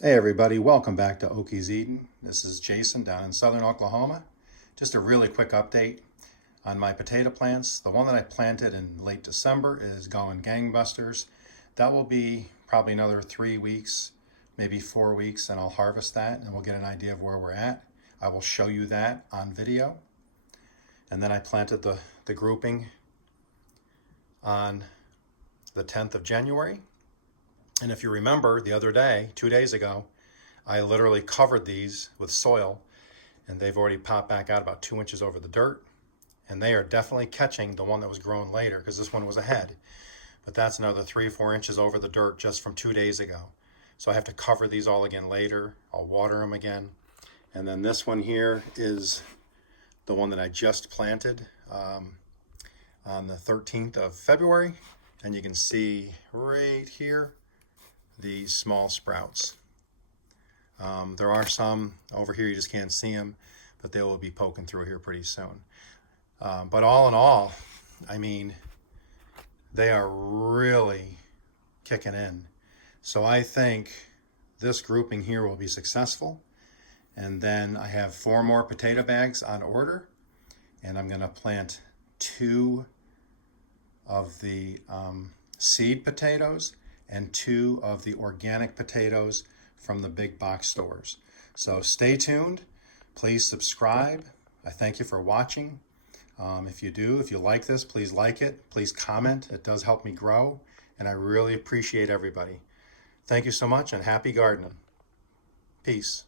Hey everybody, welcome back to Okies Eden. This is Jason down in southern Oklahoma. Just a really quick update on my potato plants. The one that I planted in late December is going gangbusters. That will be probably another 3 weeks, maybe 4 weeks, and I'll harvest that and we'll get an idea of where we're at. I will show you that on video. And then I planted the grouping on the 10th of January. And if you remember the other day, 2 days ago, I literally covered these with soil and they've already popped back out about 2 inches over the dirt. And they are definitely catching the one that was grown later because this one was ahead. But that's another 3 or 4 inches over the dirt just from 2 days ago. So I have to cover these all again later. I'll water them again. And then this one here is the one that I just planted on the 13th of February. And you can see right here these small sprouts. There are some over here, you just can't see them, but they will be poking through here pretty soon. But all in all, I mean, they are really kicking in. So I think this grouping here will be successful. And then I have 4 more potato bags on order, and I'm going to plant 2 of the seed potatoes and 2 of the organic potatoes from the big box stores. So stay tuned. Please subscribe. I thank you for watching. If you like this, please like it. Please comment. It does help me grow, and I really appreciate everybody. Thank you so much, and happy gardening. Peace.